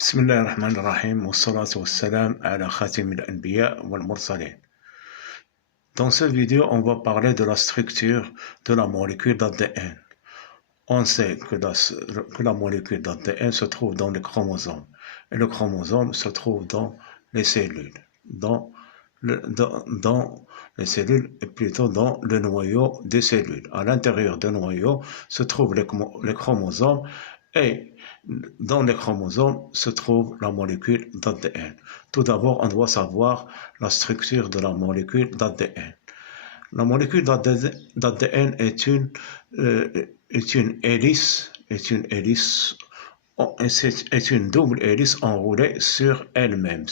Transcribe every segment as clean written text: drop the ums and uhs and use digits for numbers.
بسم الله الرحمن الرحيم والصلاة والسلام على خاتم الأنبياء والمرسلين. Dans cette vidéo, on va parler de la structure de la molécule d'ADN. On sait que la molécule d'ADN se trouve dans les chromosomes et le chromosome se trouve dans les cellules. Dans les cellules et plutôt dans le noyau des cellules. À l'intérieur du noyau se trouvent les chromosomes et dans les chromosomes se trouve la molécule d'ADN. Tout d'abord, on doit savoir la structure de la molécule d'ADN. La molécule d'ADN est une hélice, est une double hélice enroulée sur elle-même.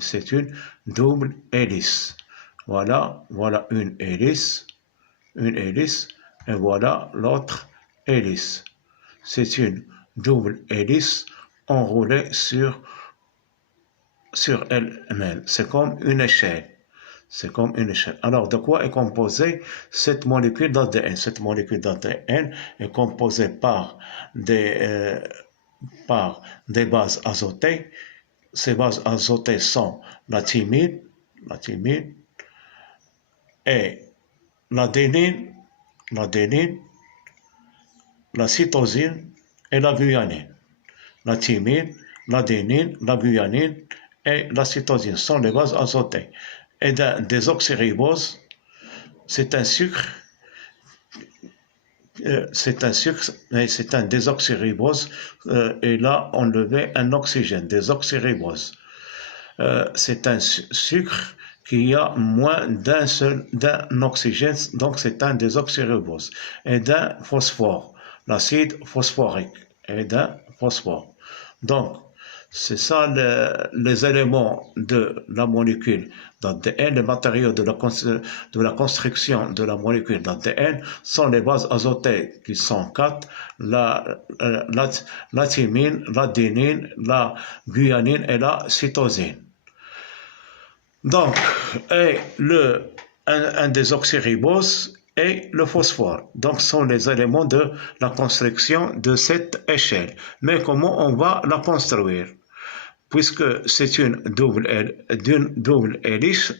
C'est une double hélice. Voilà une hélice, et voilà l'autre hélice. C'est une double hélice enroulée sur elle-même. C'est comme une échelle. Alors, de quoi est composée cette molécule d'ADN? Cette molécule d'ADN est composée par des bases azotées. Ces bases azotées sont la thymine et l'adénine, la cytosine et la guanine. La thymine, l'adénine, la guanine et la cytosine sont les bases azotées. Et la désoxyribose, c'est un sucre, mais c'est un désoxyribose, et là on enlevé un oxygène, désoxyribose. C'est un sucre qui a moins d'un oxygène, donc c'est un désoxyribose, et d'un phosphore, l'acide phosphorique, et d'un phosphore. Donc, c'est ça les éléments de la molécule d'ADN. Les matériaux de la construction de la molécule d'ADN sont les bases azotées qui sont 4, la thymine, l'adénine, la guanine et la cytosine. Donc, un désoxyribose et le phosphore. Donc, sont les éléments de la construction de cette échelle. Mais comment on va la construire? Puisque c'est une double hélice,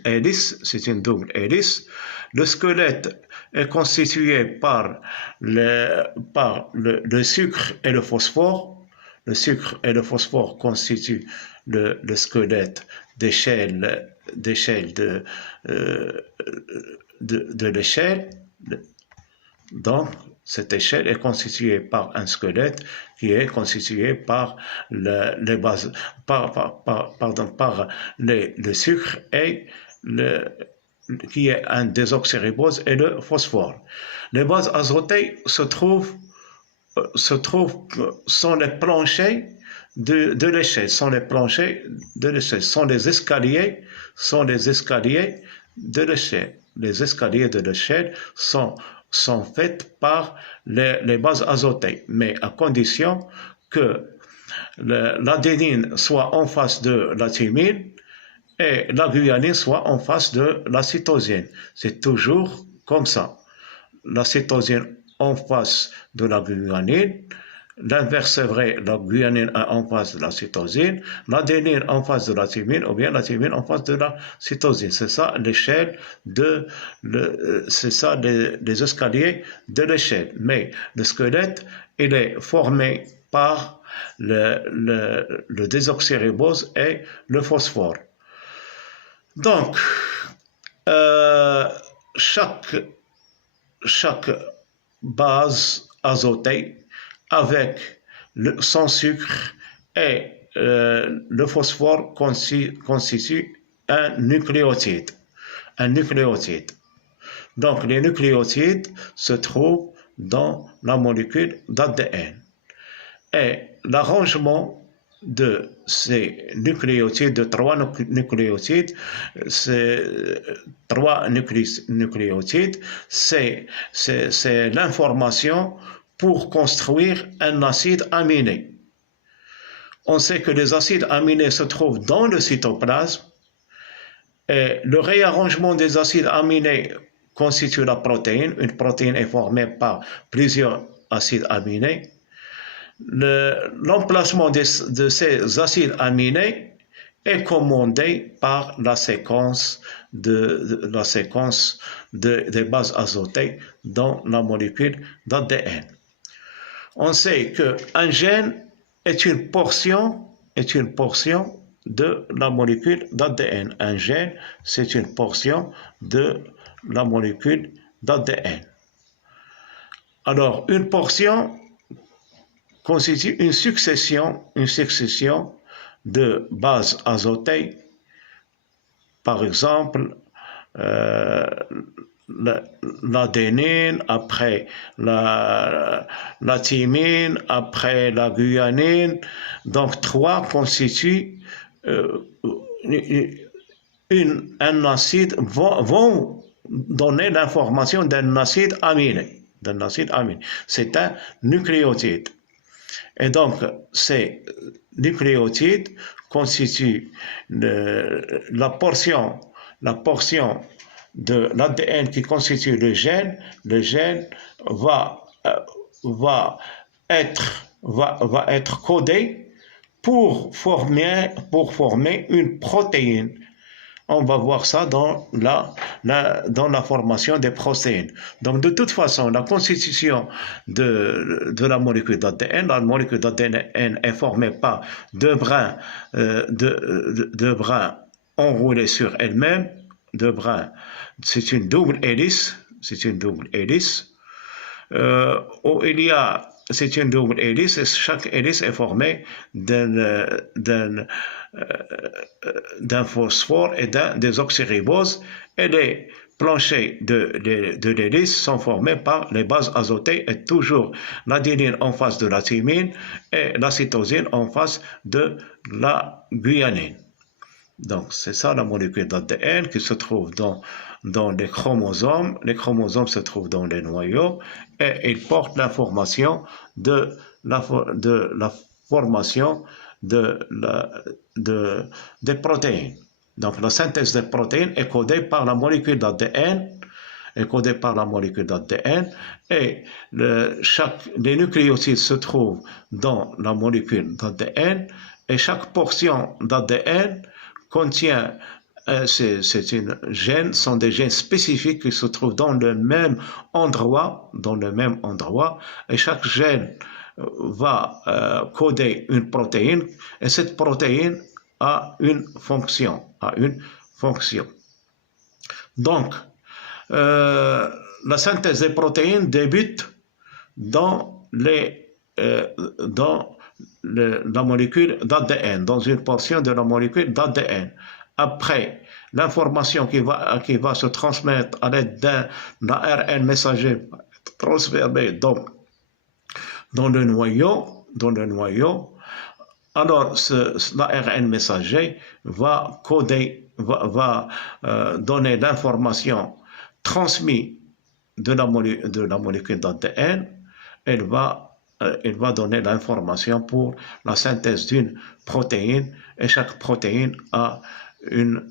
c'est une double hélice, le squelette est constitué par le sucre et le phosphore. Le sucre et le phosphore constituent le squelette d'échelle de l'échelle. Donc, cette échelle est constituée par un squelette qui est constitué par le sucre et qui est un désoxyribose et le phosphore. Les bases azotées sont les planchers de l'échelle, sont les escaliers de l'échelle. Les escaliers de l'échelle sont faits par les bases azotées, mais à condition que l'adénine soit en face de la thymine et la guanine soit en face de la cytosine. C'est toujours comme ça. La cytosine en face de la guanine, l'inverse c'est vrai, la guanine en face de la cytosine, l'adénine en face de la thymine, ou bien la thymine en face de la cytosine. C'est ça l'échelle c'est ça les escaliers de l'échelle. Mais le squelette, il est formé par le désoxyribose et le phosphore. Donc, chaque base azotée avec son sucre et le phosphore constitue un nucléotide. Donc, les nucléotides se trouvent dans la molécule d'ADN. Et l'arrangement de ces nucléotides, de 3 nucléotides, c'est l'information pour construire un acide aminé. On sait que les acides aminés se trouvent dans le cytoplasme et le réarrangement des acides aminés constitue la protéine. Une protéine est formée par plusieurs acides aminés. l'emplacement de ces acides aminés est commandé par la séquence des bases azotées dans la molécule d'ADN. On sait qu'un gène est une portion de la molécule d'ADN. Un gène, c'est une portion de la molécule d'ADN. Alors, une portion constitue une succession de bases azotées, par exemple, l'adénine, après la thymine, après la guanine. Donc, 3 constituent un acide, vont donner l'information d'un acide aminé. C'est un nucléotide. Et donc, ces nucléotides constituent la portion de l'ADN qui constitue le gène. Le gène va être codé pour former une protéine. On va voir ça dans la formation des protéines. Donc, de toute façon, la constitution de la molécule d'ADN, la molécule d'ADN est formée par deux brins enroulés sur elles-mêmes. Deux brins, c'est une double hélice. C'est une double hélice. C'est une double hélice et chaque hélice est formée d'un phosphore et d'un désoxyribose, et les planchers de l'hélice sont formés par les bases azotées et toujours l'adénine en face de la thymine et la cytosine en face de la guanine. Donc, c'est ça la molécule d'ADN qui se trouve dans les chromosomes. Les chromosomes se trouvent dans les noyaux et ils portent l'information de la formation des protéines. Donc, la synthèse des protéines est codée par la molécule d'ADN. Et les nucléotides se trouvent dans la molécule d'ADN et chaque portion d'ADN contient sont des gènes spécifiques qui se trouvent dans le même endroit, et chaque gène va coder une protéine, et cette protéine a une fonction. Donc, la synthèse des protéines débute dans la molécule d'ADN, dans une portion de la molécule d'ADN. Après, l'information qui va se transmettre à l'aide d'un ARN messager transféré dans le noyau, alors l'ARN messager va donner l'information transmise de la molécule d'ADN. Elle va donner l'information pour la synthèse d'une protéine, et chaque protéine a une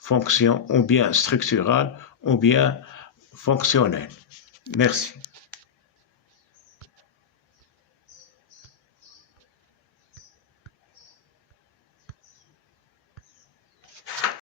fonction ou bien structurale ou bien fonctionnelle. Merci.